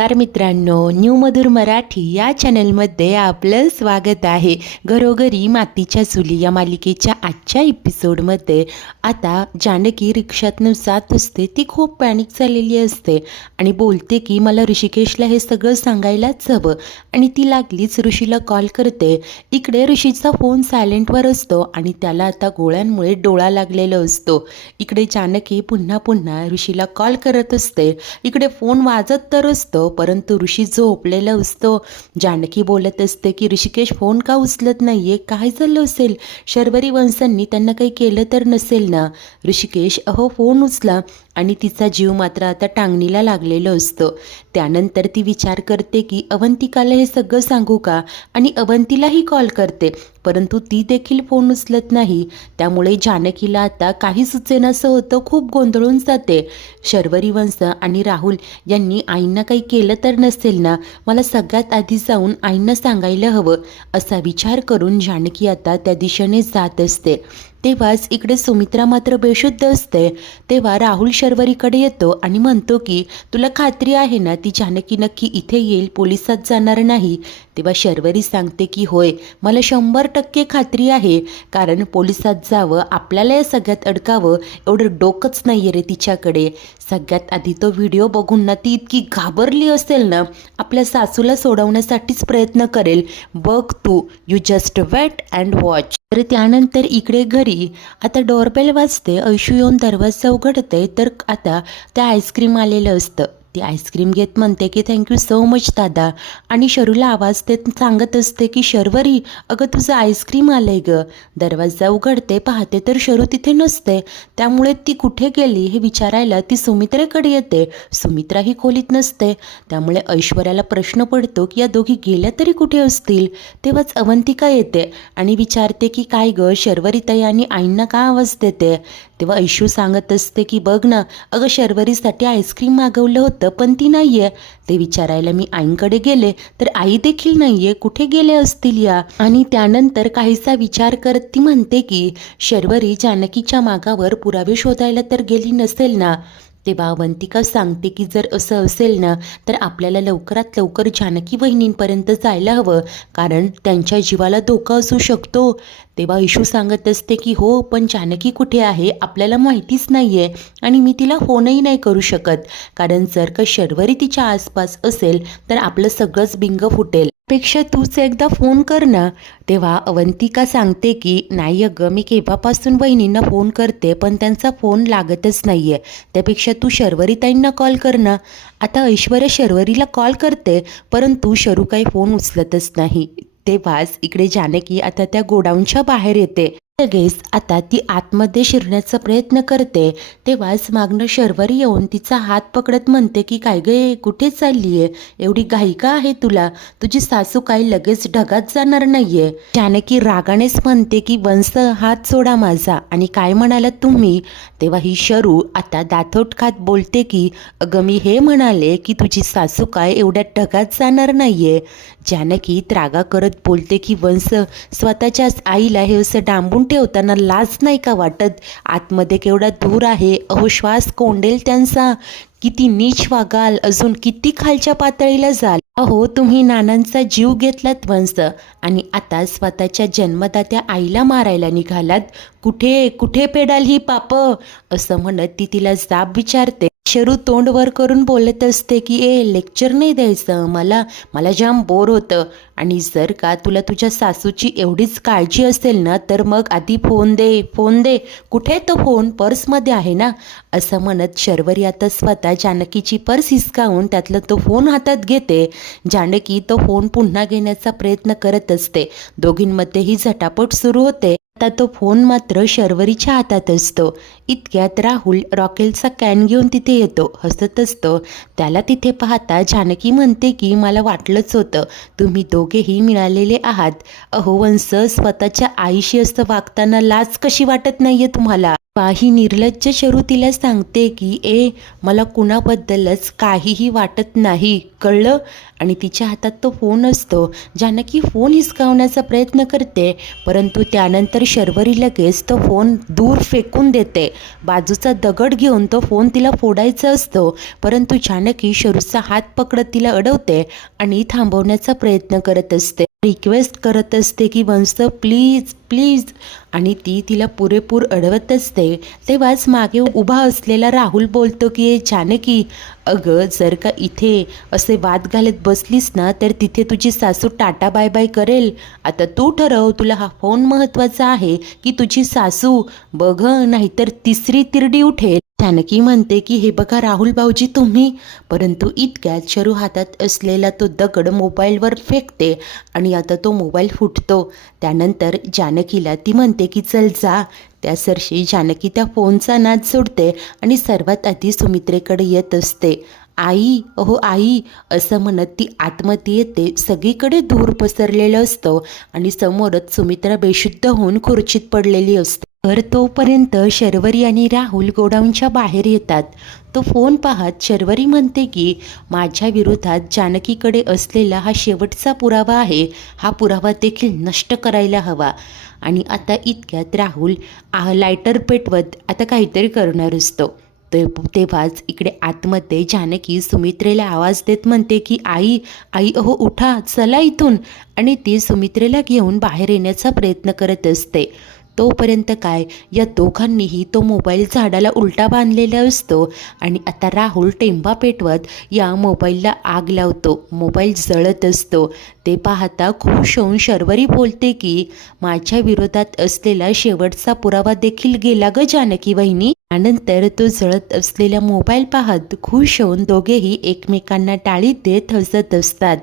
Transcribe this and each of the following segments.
नमस्कार मित्रांनो, न्यू मधुर मराठी या चॅनलमध्ये आपलं स्वागत आहे। घरोघरी मातीच्या चुली या मालिकेच्या आजच्या एपिसोडमध्ये आता जानकी रिक्षातून जात असते। ती खूप पॅनिक झालेली असते आणि बोलते की मला ऋषिकेशला हे सगळं सांगायलाच हवं आणि ती लागलीच ऋषीला कॉल करते। इकडे ऋषीचा फोन सायलेंटवर असतो आणि त्याला आता गोळ्यांमुळे डोळा लागलेला असतो। इकडे जानकी पुन्हा पुन्हा ऋषीला कॉल करत असते। इकडे फोन वाजत तर असतो परंतु ऋषी झोपलेला असतो। जानकी बोलत असते की ऋषिकेश फोन का उचलत नाहीये, काय झालं असेल, शर्वरी वंशांनी त्यांना काही केलं तर नसेल ना। ऋषिकेश अहो फोन उचला आणि तिचा जीव मात्र आता टांगणीला लागलेला असतो। त्यानंतर ती विचार करते की अवंतिकाला हे सगळं सांगू का आणि अवंतीलाही कॉल करते परंतु ती देखील फोन उचलत नाही। त्यामुळे जानकीला आता काही सुचेनासं होतं, खूप गोंधळून जाते। शर्वरी वंश आणि राहुल यांनी आईंना काही केलं तर नसेल ना, मला सगळ्यात आधी जाऊन आईंना सांगायला हवं असा विचार करून जानकी आता त्या दिशेने जात असते। तेव्हाच इकडे सुमित्रा मात्र बेशुद्ध असते। तेव्हा राहुल शर्वरीकडे येतो आणि म्हणतो की तुला खात्री आहे ना ती जानकी नक्की इथे येईल, पोलिसात जाणार नाही। तेव्हा शर्वरी सांगते की होय, मला 100% खात्री आहे, कारण पोलिसात जावं, आपल्याला या सगळ्यात अडकावं एवढं डोकंच नाही आहे रे तिच्याकडे। सगळ्यात आधी तो व्हिडिओ बघून ना ती इतकी घाबरली असेल ना, आपल्या सासूला सोडवण्यासाठीच प्रयत्न करेल, बघ तू, you just wait and watch. तर त्यानंतर इकडे घरी आता डोरबेल वाजते, ऐशू येऊन दरवाजा उघडते तर आता त्या आईस्क्रीम आलेलं असतं। ती आईस्क्रीम घेत म्हणते की थँक्यू सो मच दादा आणि शरूला आवाज देत सांगत असते की शर्वरी अगं तुझं आईस्क्रीम आलंय ग। दरवाजा उघडते, पाहते तर शरू तिथे नसते। त्यामुळे ती कुठे गेली हे विचारायला ती सुमित्रेकडे येते। सुमित्रा ही खोलीत नसते। त्यामुळे ऐश्वर्याला प्रश्न पडतो की या दोघी गेल्या तरी कुठे असतील। तेव्हाच अवंतिका येते आणि विचारते की काय ग शर्वरीताई आणि आईंना का आवाज देते। तेव्हा ऐशू सांगत असते की बघ ना अगं शर्वरीसाठी आईस्क्रीम मागवलं होतं पण ती नाहीये। ते विचारायला मी आईंकडे गेले तर आई देखील नाहीये, कुठे गेले असतील या। आणि त्यानंतर काहीसा विचार करत ती म्हणते की शर्वरी जानकीच्या मागावर पुरावे शोधायला तर गेली नसेल ना। तेव्हा अवंतिका सांगते की जर असं असेल ना तर आपल्याला लवकरात लवकर जानकी वहिनींपर्यंत जायला हवं, कारण त्यांच्या जीवाला धोका असू शकतो। तेव्हा इशू सांगत असते की हो पण जानकी कुठे आहे आपल्याला माहितीच नाहीये आणि मी तिला फोनही नाही करू शकत, कारण जर का शर्वरी तिच्या आसपास असेल तर आपलं सगळंच बिंग फुटेल, पेक्षा तूच एकदा फोन कर ना। तेव्हा अवंतिका सांगते की नाही अगं मी केव्हापासून वहिनींना फोन करते पण त्यांचा फोन लागतच नाहीये, त्यापेक्षा तू शर्वरीताईंना कॉल कर ना। आता ऐश्वर्या शर्वरीला कॉल करते परंतु शरू काही फोन उचलतच नाही। तेव्हाच इकडे जानकी आता त्या गोडाऊनच्या बाहेर येते। लगेच आता ती आतमध्ये शिरण्याचा प्रयत्न करते। तेव्हाच मागणं शर्वरी येऊन तिचा हात पकडत म्हणते की काय गे कुठे चाललीये, एवढी घाई का आहे तुला, तुझी सासू काही लगेच ढगात जाणार नाहीये। जानकी रागानेच म्हणते की वंश हात सोडा माझा आणि काय म्हणालात तुम्ही। तेव्हा ही शरू आता दातोट खात बोलते की अगं मी हे म्हणाले की तुझी सासू काय एवढ्या ढगात जाणार नाहीये। जानकी त्रागा करत बोलते की वंश स्वतःच्याच आईला हे असं डांबून ठेवताना लाज नाही का वाटत, आतमध्ये केवढा धूर आहे, अहो श्वास कोंडेल त्यांचा, किती नीच वागाल, अजून किती खालच्या पातळीला जाल। अहो तुम्ही नानांचा जीव घेतलात वंश आणि आता स्वतःच्या जन्मदात्या आईला मारायला निघालात, कुठे कुठे पेडाल ही पाप, असं म्हणत ती तिला जाब विचारते। शरू तोंड वर करून बोलत असते की लेक्चर नाही द्यायचं, मला जाम बोर होतं आणि जर का तुला तुझ्या सासूची एवढीच काळजी असेल ना तर मग आधी फोन दे, कुठे तो फोन, पर्समध्ये आहे ना। असं म्हणत शर्वरी आता स्वतः जानकीची पर्स हिसकावून त्यातला तो फोन हातात घेते। जानकी तो फोन पुन्हा घेण्याचा प्रयत्न करत असते, दोघींमध्ये ही झटापट सुरू होते। आता तो फोन मात्र शर्वरीच्या हातात असतो। इतक्यात राहुल रॉकेलचा कॅन घेऊन तिथे येतो, हसत असतो। त्याला तिथे पाहता जानकी म्हणते की मला वाटलंच होतं, तुम्ही दोघेही मिळालेले आहात। अहो वंश स्वतःच्या आईशी असं वागताना लाज कशी वाटत नाहीये तुम्हाला। ही निर्लज्ज शरू तिला सांगते की मला कुणाबद्दलच काहीही वाटत नाही, कळलं? आणि तिच्या हातात तो फोन असतो. जानकी फोन हिसकावण्याचा प्रयत्न करते, परंतु त्यानंतर शर्वरी लगेच तो फोन दूर फेकून देते. बाजूचा दगड घेऊन तो फोन तिला फोडायचा असतो, परंतु जानकी शरूचा हात पकडत तिला अडवते आणि थांबवण्याचा प्रयत्न करत असते. रिक्वेस्ट करत असते की वंश प्लीज प्लीज, आणि ती तिला पुरेपूर अडवत असते. तेव्हाच मागे उभा असलेला राहुल बोलतो की जानकी, अगं जर का इथे असे वाद घालत बसलीस ना तर तिथे तुझी सासू टाटा बाय बाय करेल. आता तू ठरव, तुला हा फोन महत्त्वाचा आहे की तुझी सासू? बघ नाहीतर तिसरी तिरडी उठेल. जानकी म्हणते की हे बघा राहुल भाऊजी तुम्ही, परंतु इतक्यात शरू हातात असलेला तो दगड मोबाईलवर फेकते आणि आता तो मोबाईल फुटतो. त्यानंतर जानकीला ती म्हणते की चल जा. त्या सरशी जानकी त्या फोनचा नाद सोडते आणि सर्वात आधी सुमित्रेकडे येत असते. आई, अहो आई, असं म्हणत ती आतमध्ये येते. सगळीकडे धूर पसरलेलं असतं आणि समोरच सुमित्रा बेशुद्ध होऊन खुर्चीत पडलेली असते. तर तोपर्यंत शर्वरी आणि राहुल गोडाऊनच्या बाहेर येतात. तो फोन पाहत शर्वरी म्हणते की माझ्या विरोधात जानकीकडे असलेला हा शेवटचा पुरावा आहे, हा पुरावा देखील नष्ट करायला हवा. आणि आता इतक्यात राहुल लायटर पेटवत आता काहीतरी करणार असतो. तेव्हाच इकडे आतमध्ये जानकी सुमित्रेला आवाज देत म्हणते की आई, आई अहो उठा, चला इथून. आणि ती सुमित्रेला घेऊन बाहेर येण्याचा प्रयत्न करत असते. तोपर्यंत काय, या दोघांनीही तो मोबाईल झाडाला उलटा बांधलेला असतो आणि आता राहुल टेंबा पेटवत या मोबाईलला आग लावतो. मोबाईल जळत असतो. ते पाहता खुश होऊन शर्वरी बोलते की माझ्या विरोधात असलेला शेवटचा पुरावा देखील गेला ग जानकी वहिनी. त्यानंतर तो जळत असलेला मोबाईल पाहत खुश होऊन दोघेही एकमेकांना टाळी देत हसत असतात.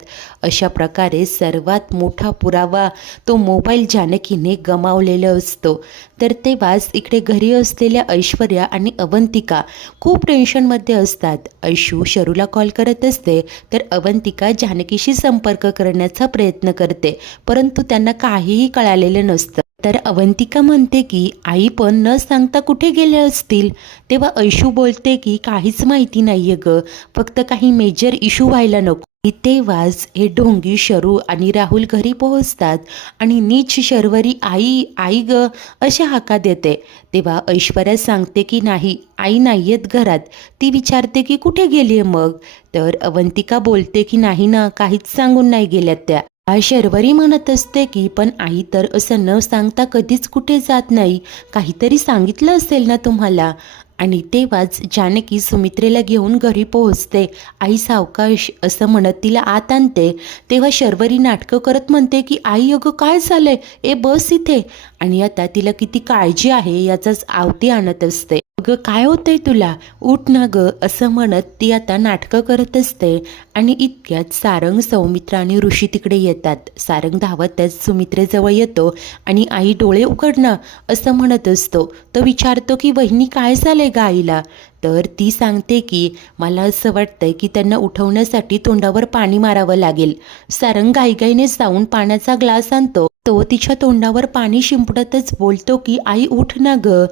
अशा प्रकारे सर्वात मोठा पुरावा तो मोबाईल जानकीने गमावलेला असतो. तर तेव्हाच इकडे घरी असलेल्या ऐश्वर्या आणि अवंतिका खूप टेन्शनमध्ये असतात. ऐशू शरूला कॉल करत असते तर अवंतिका जानकीशी संपर्क करण्याचा प्रयत्न करते, परंतु त्यांना काहीही कळालेलं नसतं. तर अवंतिका म्हणते की आई पण न सांगता कुठे गेले असतील. तेव्हा ऐशू बोलते की काहीच माहिती नाहीये ग, फक्त काही मेजर इश्यू व्हायला नको. तेव्हाच हे ढोंगी शरू आणि राहुल घरी पोहोचतात आणि नीच शर्वरी आई आई ग अशा हाका देते. तेव्हा ऐश्वर्या सांगते की नाही, आई नाही आहेत घरात. ती विचारते की कुठे गेली मग. तर अवंतिका बोलते की नाही ना, काहीच सांगून नाही गेल्यात त्या. शर्वरी म्हणत असते की पण आई तर असं न सांगता कधीच कुठे जात नाही, काहीतरी सांगितलं असेल ना तुम्हाला. आणि तेव्हाच जानकी सुमित्रेला घेऊन घरी पोहोचते. आई सावकाश असं म्हणत तिला आत आणते. तेव्हा शर्वरी नाटकं करत म्हणते की आई अगं काय झालंय, बस इथे. आणि आता तिला किती काळजी आहे याचाच आवती आणत असते. अगं काय होतंय तुला, उठ ना ग, असं म्हणत ती आता नाटकं करत असते. आणि इतक्यात सारंग, सौमित्रा आणि ऋषी तिकडे येतात. सारंग धावतच सुमित्रेजवळ येतो आणि आई डोळे उघड ना असं म्हणत असतो. तो विचारतो की वहिनी काय झालंय ग आईला. तर ती सांगते की मला असं वाटतंय की त्यांना उठवण्यासाठी तोंडावर पाणी मारावं लागेल. सारंग घाईघाईने जाऊन पाण्याचा ग्लास आणतो. तो तिच्या तोंडावर पाणी शिंपडतच बोलतो की आई उठ ना ग.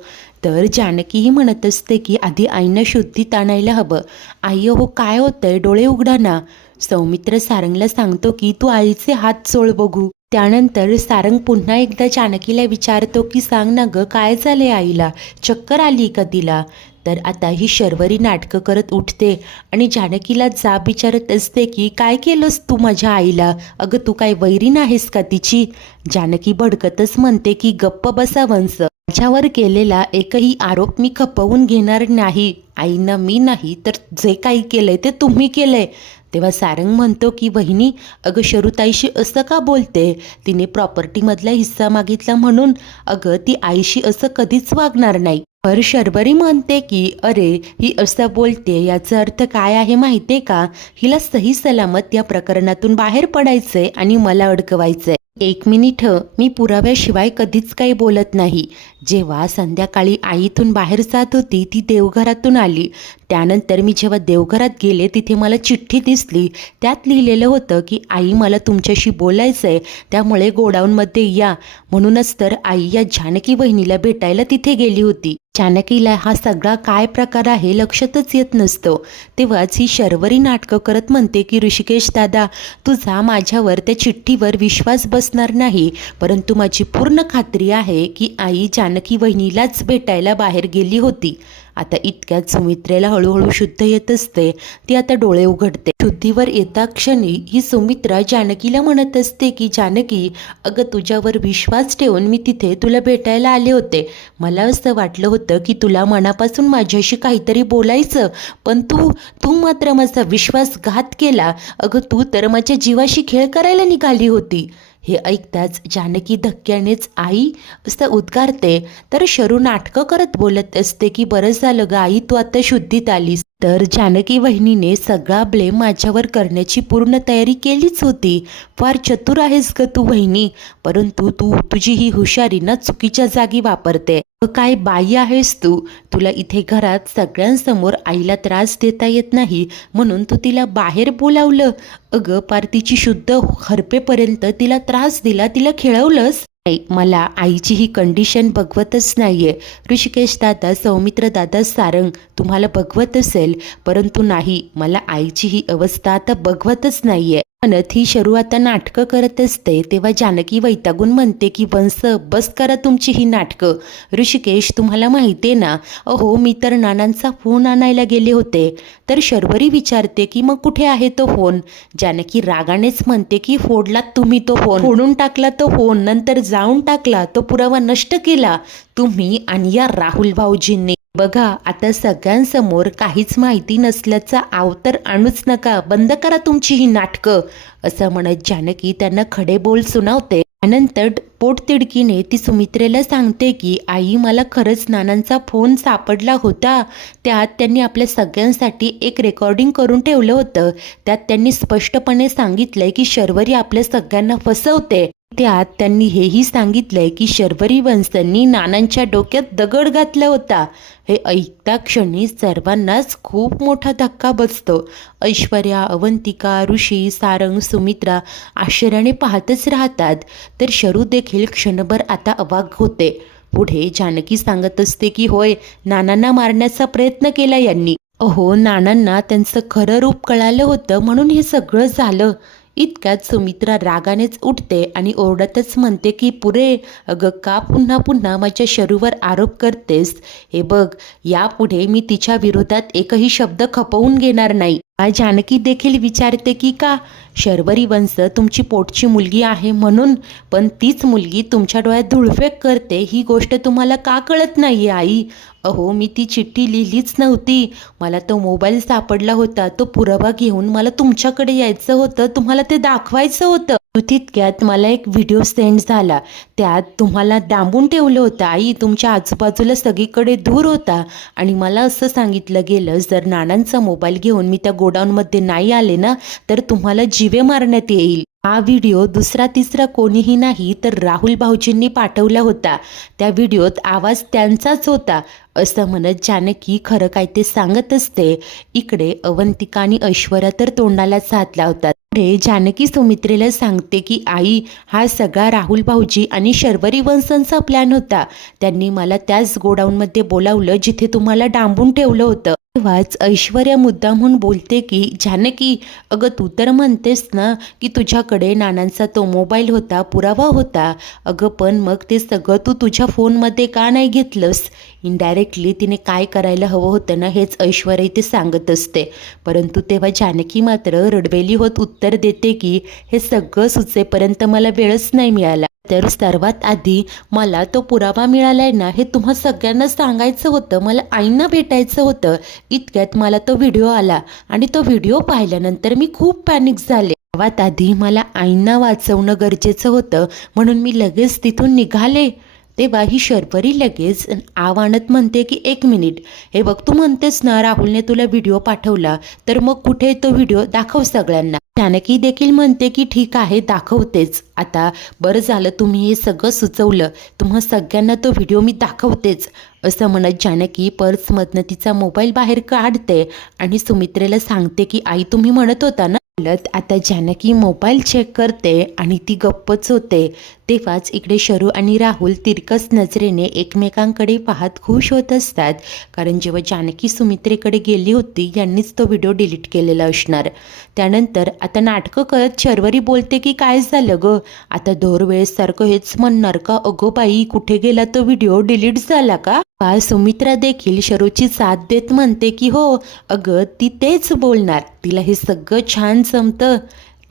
तर जानकीही म्हणत असते की आधी आईनं शुद्धीत आणायला हवं. आई अहो काय होतंय, डोळे उघडा ना. सौमित्र सारंगला सांगतो की तू आईचे हात चोळ बघू. त्यानंतर सारंग पुन्हा एकदा जानकीला विचारतो की सांग ना ग काय झाले आईला, चक्कर आली का तिला. तर आता ही शर्वरी नाटकं करत उठते आणि जानकीला जाब विचारत असते की काय केलंस तू माझ्या आईला, अगं तू काय वैरी नाहीस का तिची. जानकी भडकतच म्हणते की गप्प बसा वंश, माझ्यावर केलेला एकही आरोप मी खपवून घेणार नाही. आईनं मी नाही तर जे काही केलंय ते तुम्ही केलंय. तेव्हा सारंग म्हणतो की वहिनी अगं शरूताईशी असं का बोलते, तिने प्रॉपर्टीमधला हिस्सा मागितला म्हणून. अगं ती आईशी असं कधीच वागणार नाही. पर शर्वरी म्हणते की अरे ही असं बोलते याचा अर्थ काय आहे माहितीये का, हिला सही सलामत या प्रकरणातून बाहेर पडायचंय आणि मला अडकवायचंय. एक मिनिट, मी पुराव्याशिवाय कधीच काही बोलत नाही. जेव्हा संध्याकाळी आई इथून बाहेर जात होती, ती देवघरातून आली त्यानंतर मी जेव्हा देवघरात गेले तिथे मला चिठ्ठी दिसली. त्यात लिहिलेलं होतं की आई मला तुमच्याशी बोलायचं आहे, त्यामुळे गोडाऊनमध्ये या. म्हणूनच तर आई या जानकी बहिणीला भेटायला तिथे गेली होती. जानकीला हा सगळा काय प्रकार आहे लक्षातच येत नसतो. तेव्हाच ही शर्वरी नाटकं करत म्हणते की ऋषिकेश दादा, तुझा माझ्यावर त्या चिठ्ठीवर विश्वास बसणार नाही, परंतु माझी पूर्ण खात्री आहे की आई जानकी बहिणीलाच भेटायला बाहेर गेली होती. आता इतक्यात सुमित्रेला हळूहळू शुद्ध येत असते. ती आता डोळे उघडते. शुद्धीवर येता क्षणी ही सुमित्रा जानकीला म्हणत असते की जानकी, अगं तुझ्यावर विश्वास ठेवून मी तिथे तुला भेटायला आले होते. मला असं वाटलं होतं की तुला मनापासून माझ्याशी काहीतरी बोलायचं, पण तू तू मात्र माझा विश्वासघात केला. अगं तू तर माझ्या जीवाशी खेळ करायला निघाली होती. हे ऐकताच जानकी धक्क्यानेच आई असं उद्गारते. तर शरू नाटकं करत बोलत असते की बरं झालं ग आई, तू आता शुद्धीत आलीस. तर जानकी वहिनीने सगळा ब्लेम माझ्यावर करण्याची पूर्ण तयारी केलीच होती. फार चतुर आहेस ग तू वहिनी, परंतु तू तुझी ही हुशारी ना चुकीच्या जागी वापरते. काय बाई आहेस तू? तुला इथे घरात सगळ्यांसमोर आईला त्रास देता येत नाही म्हणून तू तिला बाहेर बोलावलं. अगं पार तिची शुद्ध हरपेपर्यंत तिला त्रास दिला, तिला खेळवलंस. नाही, मला आईची ही कंडिशन बघवतच नाहीये. ऋषिकेश दादा, सौमित्र दादा, सारंग तुम्हाला बघवत असेल, परंतु नाही, मला आईची ही अवस्था आता बघवतच नाहीये. म्हणत ही शरू आता नाटकं करत असते. तेव्हा जानकी वैतागून म्हणते की वंश, बस करा तुमची ही नाटकं. ऋषिकेश, तुम्हाला माहिती आहे ना, अहो मी तर नानांचा फोन आणायला गेले होते. तर शर्वरी विचारते की मग कुठे आहे तो फोन? जानकी रागानेच म्हणते की फोडलात तुम्ही तो फोन, फोडून टाकला तो फोन, नंतर जाऊन टाकला, तो पुरावा नष्ट केला तुम्ही आणि या राहुल भाऊजींनी. बघा आता सगळ्यांसमोर काहीच माहिती नसल्याचा अवतार आणूच नका, बंद करा तुमची ही नाटकं, असं म्हणत जानकी त्यांना खडे बोल सुनावते. त्यानंतर पोटतिडकीने ती सुमित्रेला सांगते की आई, मला खरंच नानांचा फोन सापडला होता. त्यात त्यांनी आपल्या सगळ्यांसाठी एक रेकॉर्डिंग करून ठेवलं होतं. त्यात त्यांनी स्पष्टपणे सांगितलंय की शर्वरी आपल्या सगळ्यांना फसवते. त्यात त्यांनी हेही सांगितलंय की शर्वरी वंशांनी नानांच्या डोक्यात दगड घातला होता. हे ऐकता क्षणी सर्वांनाच खूप मोठा धक्का बसतो. ऐश्वर्या, अवंतिका, ऋषी, सारंग, सुमित्रा आश्चर्याने पाहतच राहतात. तर शरू देखील क्षणभर आता अवाक होते. पुढे जानकी सांगत असते की होय, नानांना मारण्याचा प्रयत्न केला यांनी. अहो, नानांना त्यांचं खरं रूप कळालं होतं म्हणून हे सगळं झालं. इतक्यात सुमित्रा रागानेच उठते आणि ओरडतच म्हणते की पुरे, अगं का पुन्हा पुन्हा माझ्या शरूवर आरोप करतेस? हे बघ, यापुढे मी तिच्या विरोधात एकही शब्द खपवून घेणार नाही. जानकी देखील विचारते की का? शर्वरी वंश तुमची पोटची मुलगी आहे म्हणून, पण तीच मुलगी तुमच्या डोळ्यात धुळफेक करते ही गोष्ट तुम्हाला का कळत नाही आई? अहो, मी ती चिठ्ठी लिहिलीच नव्हती. मला तो मोबाईल सापडला होता, तो पुरावा घेऊन मला तुमच्याकडे यायचं होतं, तुम्हाला ते दाखवायचं होतं. तितक्यात मला एक व्हिडिओ सेंड झाला, त्यात तुम्हाला डांबून ठेवलं होतं आई. तुमच्या आजूबाजूला सगळीकडे धूर होता आणि मला असं सांगितलं गेलं, जर नानांचा मोबाईल घेऊन मी त्या गोडाऊनमध्ये नाही आले ना, तर तुम्हाला जीवे मारण्यात येईल. हा व्हिडिओ दुसरा तिसरा कोणीही नाही तर राहुल भाऊजींनी पाठवला होता. त्या व्हिडिओत आवाज त्यांचाच होता, असं म्हणत जानकी खरं काय ते सांगत असते. इकडे अवंतिका आणि ऐश्वर्या तर तोंडालाच हात लावतात. पुढे जानकी सुमित्रेला सांगते की आई, हा सगळा राहुल भाऊजी आणि शर्वरी वंशांचा प्लॅन होता. त्यांनी मला त्याच गोडाऊनमध्ये बोलावलं जिथे तुम्हाला डांबून ठेवलं होतं. तेव्हाच ऐश्वर्या मुद्दामहून बोलते की जानकी, अगं तू तर म्हणतेस ना की तुझ्याकडे नानांचा तो मोबाईल होता, पुरावा होता. अगं पण मग ते सगळं तू तुझ्या फोनमध्ये का नाही घेतलंस? इनडायरेक्टली तिने काय करायला हवं होतं ना, हेच ऐश्वर्या ते सांगत असते. परंतु तेव्हा जानकी मात्र रडवेली होत उत्तर देते की हे सगळं सुचेपर्यंत मला वेळच नाही मिळाला. तर सर्वात आधी मला तो पुरावा मिळालाय ना, हे तुम्हा सगळ्यांना सांगायचं होतं. मला आईंना भेटायचं होतं. इतक्यात मला तो व्हिडिओ आला आणि तो व्हिडिओ पाहिल्यानंतर मी खूप पॅनिक झाले. सर्वात आधी मला आईंना वाचवणं गरजेचं होतं म्हणून मी लगेच तिथून निघाले. तेव्हा ही शर्वरी लगेच आव आणत म्हणते की एक मिनिट, हे बघ तू म्हणतेस ना राहुलने तुला व्हिडिओ पाठवला, तर मग कुठे तो व्हिडिओ दाखव सगळ्यांना. जानकी देखील म्हणते की ठीक आहे, दाखवतेच. आता बरं झालं तुम्ही हे सगळं सुचवलं, तुम्हा सगळ्यांना तो व्हिडिओ मी दाखवतेच, असं म्हणत जानकी पर्समधनं तिचा मोबाईल बाहेर काढते आणि सुमित्रेला सांगते की आई तुम्ही म्हणत होता ना. बोलत आता जानकी मोबाईल चेक करते आणि ती गप्पच होते. तेव्हाच इकडे शरू आणि राहुल तिरकस नजरेने एकमेकांकडे पाहत खुश होत असतात, कारण जेव्हा जानकी सुमित्रेकडे गेली होती यांनीच तो व्हिडिओ डिलीट केलेला असणार. त्यानंतर आता नाटकं करत शर्वरी बोलते की काय झालं ग, आता दरवेळेससारखं हेच म्हणणार का, अगो बाई कुठे गेला तो व्हिडिओ, डिलीट झाला का. सुमित्रा देखील शरूची साथ देत म्हणते की हो अगं ती तेच बोलणार, तिला हे सगळं छान जमतं.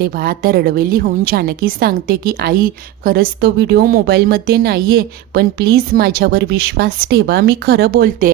तेव्हा आता रडवेली होऊन जानकी सांगते की आई खरंच तो व्हिडिओ मोबाईलमध्ये नाहीये, पण प्लीज माझ्यावर विश्वास ठेवा, मी खरं बोलते.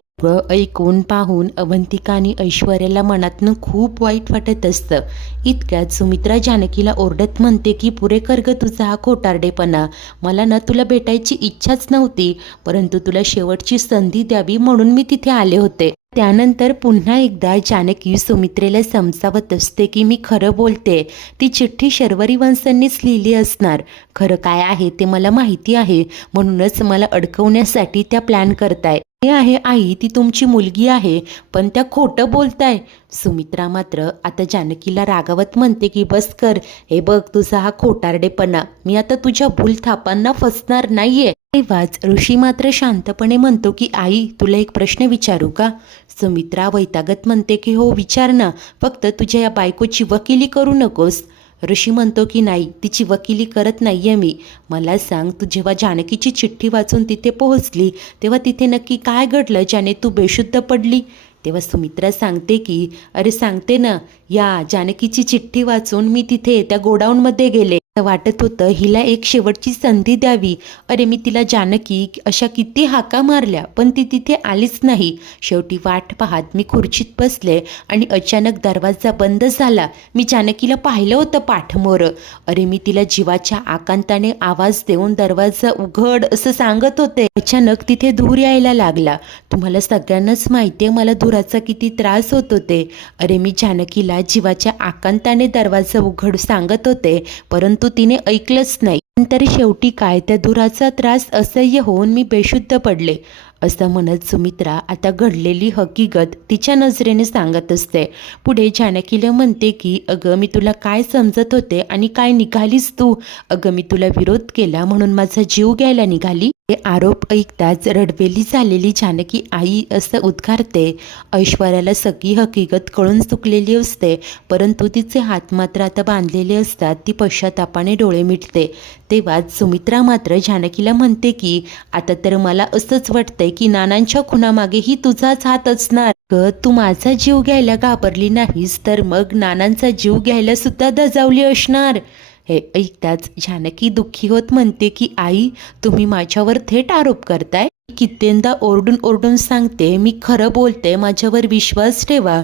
ऐकून पाहून अवंतिका आणि ऐश्वर्याला मनातनं खूप वाईट वाटत असतं. इतक्यात सुमित्रा जानकीला ओरडत म्हणते की पुरे कर ग तुझा हा खोटारडेपणा, मला ना तुला भेटायची इच्छाच नव्हती, परंतु तुला शेवटची संधी द्यावी म्हणून मी तिथे आले होते. त्यानंतर पुन्हा एकदा जानकी सुमित्रेला समजावत असते की मी खरं बोलते, ती चिठ्ठी शर्वरी वंशांनीच लिहिली असणार, खरं काय आहे ते मला माहिती आहे, म्हणूनच मला अडकवण्यासाठी त्या प्लॅन करताय. हे आहे आई ती तुमची मुलगी आहे, पण त्या खोटं बोलताय. सुमित्रा मात्र आता जानकीला रागावत म्हणते की बस कर, हे बघ तुझा हा खोटारडेपणा, मी आता तुझ्या भूलथापांना फसणार नाहीये. तेव्हाच ऋषी मात्र शांतपणे म्हणतो की आई तुला एक प्रश्न विचारू का. सुमित्रा वैतागत म्हणते की हो विचार ना, फक्त तुझ्या या बायकोची वकिली करू नकोस. ऋषी म्हणतो की नाही तिची वकिली करत नाहीये मी, मला सांग तू जेव्हा जानकीची चिठ्ठी वाचून तिथे पोहोचली तेव्हा तिथे नक्की काय घडलं ज्याने तू बेशुद्ध पडली. तेव्हा सुमित्रा सांगते की अरे सांगते ना, या जानकीची चिठ्ठी वाचून मी तिथे त्या गोडाऊनमध्ये गेले, वाटत होतं हिला एक शेवटची संधी द्यावी. अरे मी तिला जानकी अशा किती हाका मारल्या पण ती तिथे आलीच नाही. शेवटी वाट पाहत मी खुर्चीत बसले आणि अचानक दरवाजा बंद झाला, मी जानकीला पाहिलं होतं पाठमोर. अरे मी तिला जीवाच्या आकांताने आवाज देऊन दरवाजा उघड असं सांगत होते, अचानक तिथे धूर यायला लागला. तुम्हाला सगळ्यांनाच माहिती आहे मला धुराचा किती त्रास होत होते. अरे मी जानकीला जीवाच्या आकांताने दरवाजा उघड सांगत होते, परंतु तिने ऐकलंच नाही. नंतर शेवटी काय त्या धुराचा त्रास असह्य होऊन मी बेशुद्ध पडले. असं म्हणत सुमित्रा आता घडलेली हकीकत तिच्या नजरेने सांगत असते. पुढे जानकीला म्हणते की अगं मी तुला काय समजत होते आणि काय निघालीस तू, अगं मी तुला विरोध केला म्हणून माझा जीव घ्यायला निघाली. हे आरोप ऐकताच रडवेली झालेली जानकी आई असं उद्गारते. ऐश्वर्याला सगळी हकीकत कळून चुकलेली असते, परंतु तिचे हात मात्र आता बांधलेले असतात. ती पश्चातापाने डोळे मिटते. तेव्हाच सुमित्रा मात्र जानकीला म्हणते की आता तर मला असंच वाटतंय की नानांच्या खुनामागेही तुझाच हात असणार. तू माझा जीव घ्यायला घाबरली नाहीस तर मग नानांचा जीव घ्यायला सुद्धा धजावली असणार. हे ऐकताच जानकी दुःखी होत म्हणते की आई तुम्ही माझ्यावर थेट आरोप करताय. कित्येंदा ओरडून ओरडून सांगते मी खरं बोलते, माझ्यावर विश्वास ठेवा.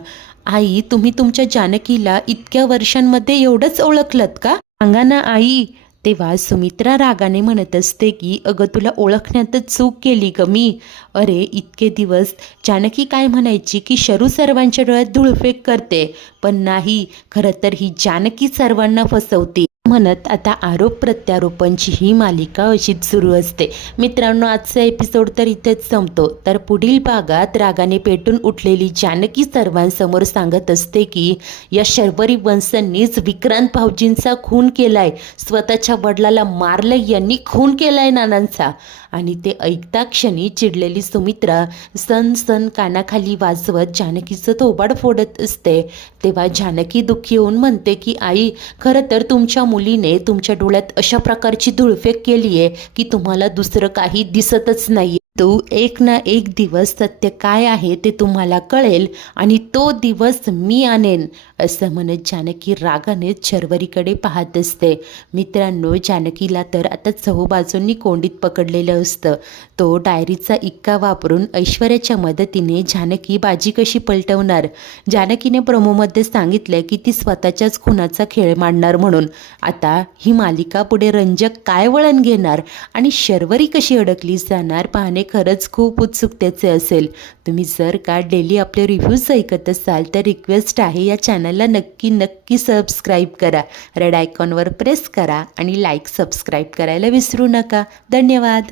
आई तुम्ही तुमच्या जानकीला इतक्या वर्षांमध्ये एवढंच ओळखलत का, सांगा ना आई. तेव्हा सुमित्रा रागाने म्हणत असते की अगं तुला ओळखण्यातच चूक केली ग मी. अरे इतके दिवस जानकी काय म्हणायची की शरू सर्वांच्या डोळ्यात धूळफेक करते, पण नाही, खरं तर ही जानकी सर्वांना फसवते म्हणत आता आरोप प्रत्यारोपांची ही मालिका अशीच सुरू असते. मित्रांनो आजचा एपिसोड तर इथेच संपतो. तर पुढील भागात रागाने पेटून उठलेली जानकी सर्वांसमोर सांगत असते की या शर्वरी वंशांनीच विक्रांत भाऊजींचा खून केलाय, स्वतःच्या वडिलाला मारलंय, यांनी खून केलाय नानांचा. आणि ते ऐकता क्षणी चिडलेली सुमित्रा सन सन कानाखाली वाजवत जानकीचं थोबाड फोडत असते. तेव्हा जानकी दुःखी होऊन म्हणते की आई खरं तर तुमच्या मुलीने तुमच्या डोळ्यात अशा प्रकारची धुळफेक केली आहे की तुम्हाला दुसरं काही दिसतच नाही. तो एक ना एक दिवस सत्य काय आहे ते तुम्हाला कळेल आणि तो दिवस मी आणेन, असं म्हणत जानकी रागाने शर्वरीकडे पाहत असते. मित्रांनो जानकीला तर आता चहूबाजूंनी कोंडीत पकडलेलं असतं. तो डायरीचा इक्का वापरून ऐश्वर्याच्या मदतीने जानकी बाजी कशी पलटवणार. जानकीने प्रोमोमध्ये सांगितलं की ती स्वतःच्याच खुनाचा खेळ मांडणार म्हणून. आता ही मालिका पुढे रंजक काय वळण घेणार आणि शर्वरी कशी अडकली जाणार पाहणे खरंच खूप उत्सुकतेचे असेल. तुम्ही जर का डेली आपले रिव्ह्यूज ऐकत असाल तर रिक्वेस्ट आहे या चॅनलला नक्की सबस्क्राईब करा, रेड आयकॉनवर प्रेस करा आणि लाईक सबस्क्राईब करायला विसरू नका. धन्यवाद.